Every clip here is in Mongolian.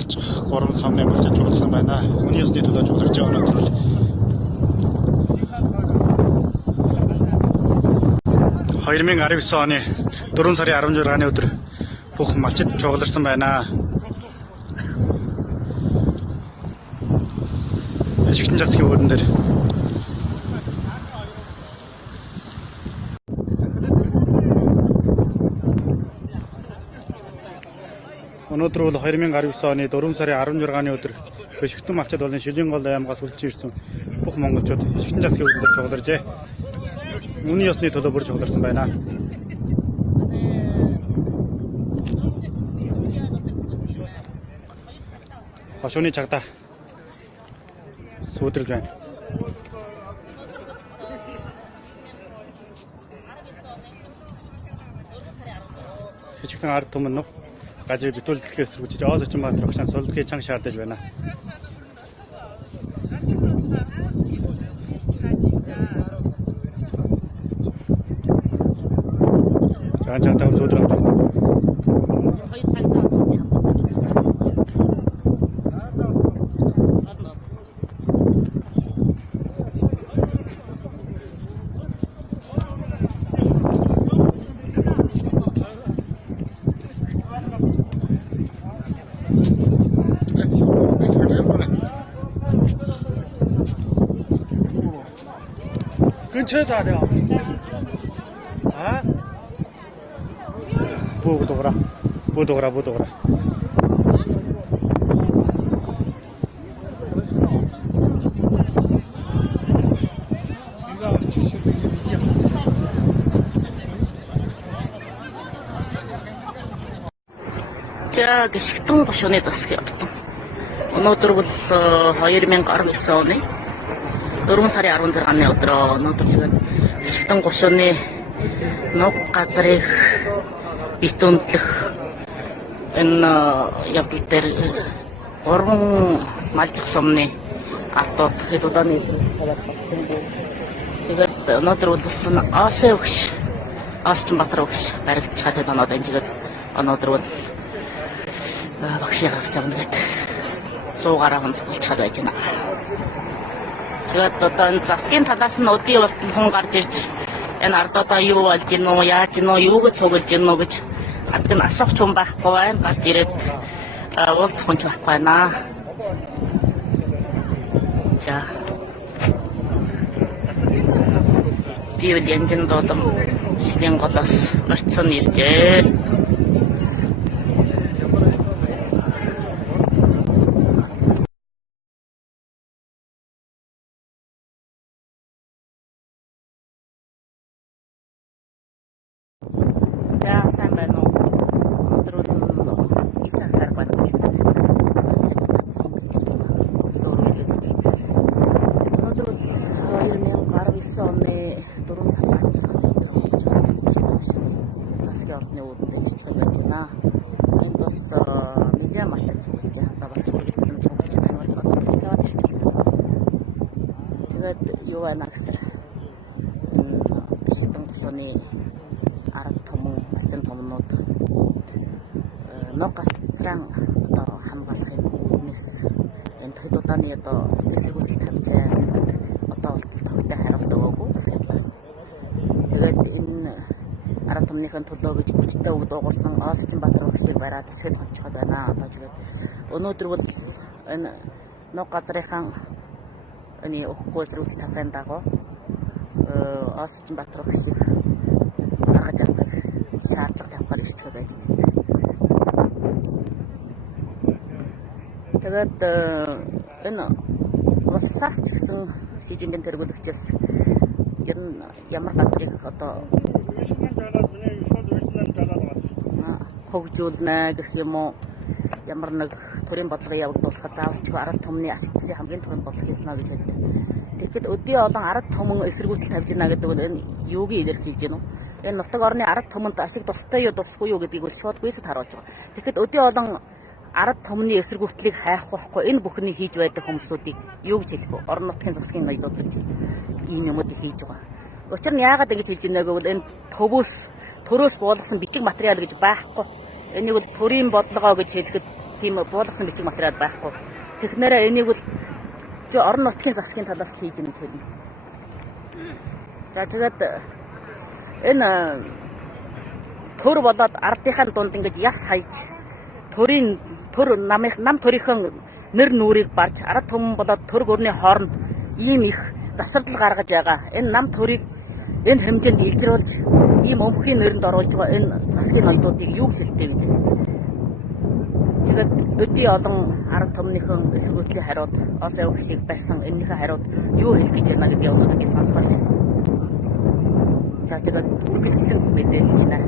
марч 3 самны амжилтад чухалсан байна. Үүний ёсны төлөө чухалж байгаа өнөөдөр бол 2019 оны 4 сарын 16-ны өдөр бүх малчид чухалсан байна. Ашигтан засгийн үүдэн дээр өнөөдөр бол 2019 оны 4 сарын 16-ны өдөр Бишгтэн малчид болон Шилийн гол аймагаас үлдэж ирсэн бүх монголчууд Ашигтан засгийн үүдэн дээр чухалжээ. Үүний ёсны төлөө бүр чухалсан байна. Хошууны чагдаа сүйдрэл байна. Хичгэн ард түмэн гажиг битүүлдэхээс эсэргүүцэж Оос Очинбаатар огшин сулдгийн чанга шаардаж байна. Чанга сүйдрэл авч байна.跟车咋的？啊？不多了，不多了，不多了。За Гишгтэн гошууны засгийн ордон. Өнөөдөр бол 2019 оны 4 сарын 16-ны өдөр өнөөдөр тэгээд Гишгтэн гошууны нуг газрыг битүүндлэх энэ явдал дээр 3 малжих сумны артууд хэд удааны тэгээд өнөөдөр үлдсэн Аасын өгш Очинбаатар өгш баригдаж чадаад оноод энэ өнөөдөр бол багшаа гаргаж авна гэдэг суугаараа хөндлөж байж байна. Тэгээд одоо энэ засгийн талаас нь өдний болтол хүн гарч ирж энэ ард одоо юу болж гин үү, яаж гин үү, юу гэж цуглаж гин үү гэж адг нь асуух ч юм байхгүй байна. Гарч ирээд уулзах хүн ч байхгүй байна. За. Бивэл янзын додом Шилийн голоос орцсон иржээ. За сайн байна уу? Өнөөдөр исах гараг байна. Өнөөдөр 2019 оны 4 сарын 16-ны засгийн ордны үүдэн дээр ирж байна. Энд бас нэгэн малчид цуглаж байгаа. Бас үргэлжлэн цуглаж байгаа. Одоо таваад ирсэн. Тэгээд юу байна гэсэн Бишгтэн гошууны ард түмэн ачаан томнууд нуг гастран одоо хамгаалахын үүднээс энэ хэд удааны одоо эсэргүүцэл тавьжээ гэдэг одоо болтол тогттой хариулт өгөөгүй засгийн талаас нь. Тэгээд энэ ард түмнийхэн төлөө гэж хүчтэй үг дуугарсан Оос Очинбаатар өгшийг бариад эсгэд хонцоход байна. Одоо тэгээд өнөөдөр бол энэ нуг газрынхан энэ өгөхгүй эсэргүүцэл тавихын дагуу Оос Очинбаатар өгшийг гаргаж авах шаардлага тавихаар ирчихэж байж байна. Тэгээд энэ улсаас ч гэсэн шийдэмдэн тэргүүлэгчээс ер нь ямар газрыг одоо хөгжүүлнэ гэх юм уу, ямар нэг төрийн бодлогыг явагдуулахад заавалчгүй ард түмний ашиг бүсийн хамгийн түрүүнд бодлого хэлнэ гэж хэлдэг. Тэгэхэд өдий олон ард түмэн эсэргүүцэл тавьж байна гэдэг нь энэ юуг илэрхийлж байна вэ? Энэ нутаг орны ард түмэнд ашиг тустай юу тусгүй юу гэдгийг шууд гүйцэд харуулж байгаа. Тэгэхэд өдий олон ард түмний эсэргүүцлийг хайх байхгүй энэ бүхнийг хийж байдаг хүмүүсүүдийг юу гэж хэлэх вэ? Орон нутгийн засгийн ноёдууд гэж ийм юмудыг хийж байгаа. Учир нь яагаад ингэж хэлж байна гэвэл энэ төрөөс буулгасан бичиг материал гэж байхгүй. Энийг бол төрийн бодлогоо гэж хэлэхэд тийм буулгасан бичиг материал байхгүй. Тэгэхээр энийг бол орон нутгийн засгийн талаас хийж юм хэлнэ. За тэгээд энэ төр болоод ардынхаа дунд ингэж яс хайж төр нам төрийнхэн нэр нүрийг барж ард түмэн болоод төр гүрний хооронд ийм их завсардал гаргаж байгаа. Энэ нам төрийг энэ хэмжээнд илжруулж ийм өмхийн нэрэнд оруулж байгаа энэ засгийн ноёдуудыг юу гэж хэлдэг вэ? Тэгээд өдий олон ард түмнийхэн эсвэргүүцлийн хариуд осоо өгшиг барьсан энэхээ хариуд юу хэлэх гэж байна гэдгийг өнөөдөр сонсгоо гэсэн. За тэгээд үргэлжлэн мэдээлэлийнэ.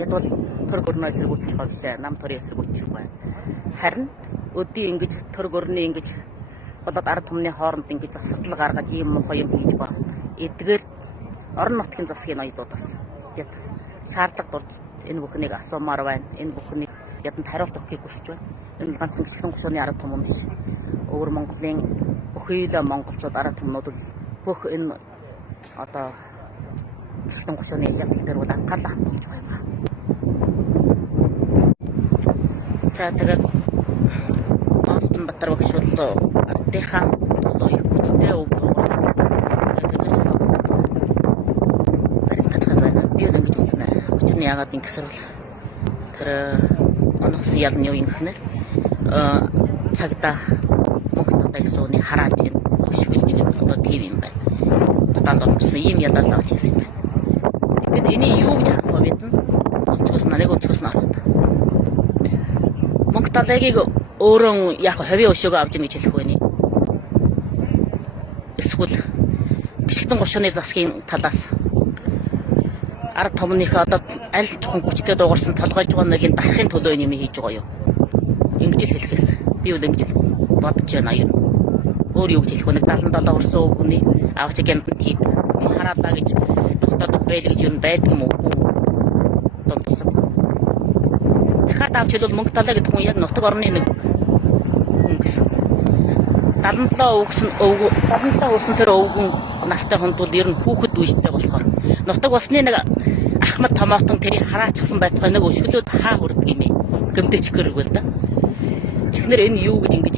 Яг бол төр гүрнээ эсэргүүцчих байлаа. Нам төрийн эсэргүүцчих байна. Харин өдий ингэж төр гүрний ингэж болоод ард түмний хооронд ингэж завсардал гаргаж ийм мохоо юм хийж байгаа. Эдгээр орон нутгийн засгийн ноёдууд бас яг шаардлага дурж энэ бүхнийг асуумаар байна. Энэ бүхнийг яданд хариулт өгөхийг хүсэж байна. Энэ ганцхан гисгэн гусууны ард түмэн биш. Өвөр Монголын бүхий л монголчууд ард түмнүүд бүх энэ одоо гисгэн гусууны явдал дээр бол анхаарлаа хандуулж байгаа юм байна. За тэгээд Алтанбаатар багш бол ардынхаа тулуу их хүчтэй өв дуугасан. Тэрнээс баригдаж байна. Би ингэж үзнэ. Учир нь яагаад ингэсэр бол тэр оногсон ялны юу юм гэхнэ цагта мөнгөтэй гэсэн үний харааж гин өшгөлж гин одоо тийм юм байна. Батанд орсон ийм ялаар авч ирсэн юм байна. Тэгэхээр энийг юу гэж харах вэ бид нь? Өнцгөөс нь харах. Мөнгө талайгийг өөрөө яг хавийн өшөөгөө авч ийн гэж хэлэх вэ? Эсвэл гişгдэн гушууны засгийн талаас ард түмнийхээ одоо аль жоохон хүчтэй дуугарсан толгойж байгаа нэг дарахын төлөө юм хийж байгаа юу? Ингэж л хэлэхээс би бол ингэж бодож байна юу? Өөр юу гэж хэлэх вэ? Нэг 77 өрсөн хүний авч гэнтэнд хийдэг. Хүн хараалаа гэж тогтоодох байл гэж юу байдаг юм уу? Томцсон. Дахиад авч хэлвэл мөнгө талаа гэдэг хүн яг нутаг орны нэг хүн гэсэн. 77 өрсөн тэр өвгөн настай хүнд бол ер нь хүүхэд үедтэй болохоор нутаг усны нэг ахмад томоотон тэрийг хараачихсан байтугай нэг өшгөлөөд хаа хүрдэг юм ээ. Гэмдэж гэрвэл да. Тэгэхээр энэ юу гэж ингэж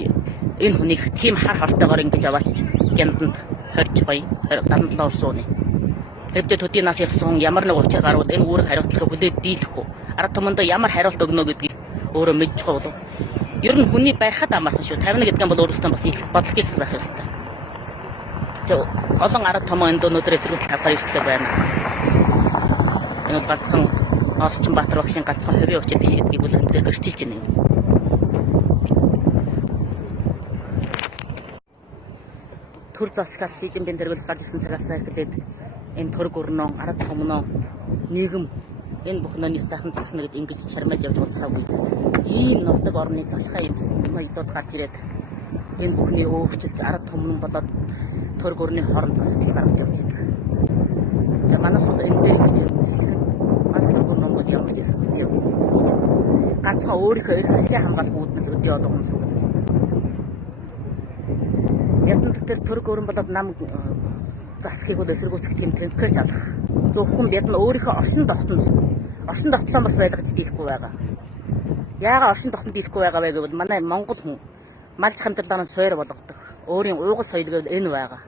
энэ хүнийг тийм хар хортойгоор ингэж аваачиж гянданд хорж гоё 77 өрсөөний. Хэвдээ төдий нас явсан ямар нэг учир гарвал энэ үүрэг хариуцлага хүлээд дийлэх үү? Ард түмэндээ ямар хариулт өгнө гэдгийг өөрөө мэдж байгаа болов. Ер нь хүний барихад амархан шүү. 50 гэдэг нь бол өөрөөсөө бас их бодлого хийсэн байх ёстой. Тэгээ олон ард түмэнд өнөөдөр эсэргүүцэл тавхаар ирчихээр байна. Энэ бол ганцхан Алтанбаатар багшийн ганцхан хувийн учир биш гэдгийг бол энэ дээр гэрчилж байна юм. Төр засгаас шийдэмдэн тэргүүлэх гарч ирсэн цагаас эхлээд энэ төр гүрнөө ард түмнөө нийгэм энэ бүхнөөний сайхан засна гэж ингэж чармааж явж байгаа цаг үе. Ийм нутаг орны залхаа ноёдууд гарч ирээд энэ бүхний өөрчлөлт ард түмэн болоод төр гүрний хооронд засал гаргаж явж байгаа. За манайс бол энэ дээр ингэж хэлэх нь маш төр гүрнөө бол ямар ч зүйл хүч явуулж ганцхан өөрийнхөө эрх ашигыг хамгаалах үүднээс өдөө одоо хүн сургуулж байна. Яданд тэр төр гүрэн болоод нам засгийг бол эсэргүүцэх тийм тэнхэж алах. Зөвхөн бид нь өөрийнхөө оршин тогтнол бас байлгаж дийлэхгүй байгаа. Яагаад оршин тогтнол дийлэхгүй байгаа вэ гэвэл манай монгол хүн малж хамтлагын суур болгодог. Өөрийн уугуул соёл гэвэл энэ байгаа.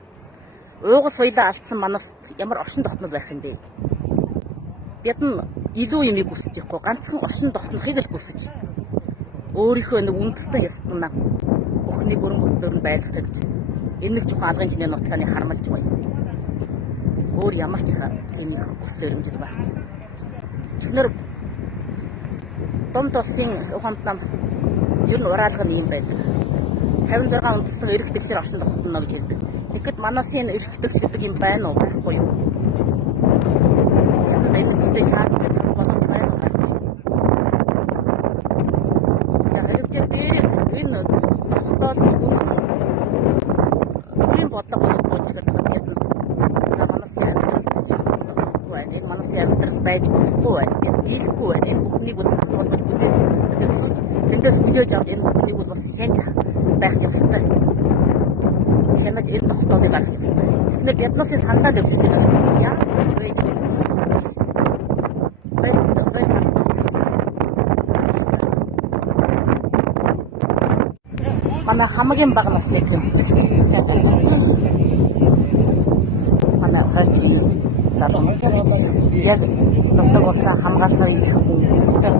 Уугуул соёлоо алдсан манаст ямар оршин тогтнол байх юм бэ? Бид нь илүү юмыг хүсэж ихгүй ганцхан оршин тогтнохыг л хүсэж. Өөрийнхөө нэг үндэстэн ёслоноо бүхний бүрэн бүтээр нь байлгах гэж. Энэ нэг жоохон алгын чинээ нутгааны хармалж гоё. Өөр ямар ч тийм их хүсэл өрөмжил байхгүй. Тэгэхээр Домд улсын ухаанд нам ер нь ураалга нь юм байдаг. 56 үндэстэн эрх тэгшэр оршин тогтно гэж хэлдэг. Тэгэхэд манайсын эрх тэгш гэдэг юм байна уу байхгүй юу? Яг энэ ч тийм шаардлага болох байна уу байхгүй юу? За хэрэгжээ дээрээс энэ тогтоол төрийн бодлого болж байгаа гэдэг нь манайсын энэ манайсын амьдрал байж болохгүй байна. Яг дийлэхгүй байна. Энэ бүхнийг бол санал болгож үлээж тэндээс хүлээж авч энэ бүхнийг бол бас хянж байх ёстой. Хянаж энэ тогтоолыг гаргах ёстой. Тэгэхээр биднээсээ саналаа дэвшүүлж байгаа. Яа гэж вэ гэж манай хамгийн бага насны тэмцэгч. Манай хойчгийн залуу яг нутаг улсаа хамгаалахын их хүн өстэй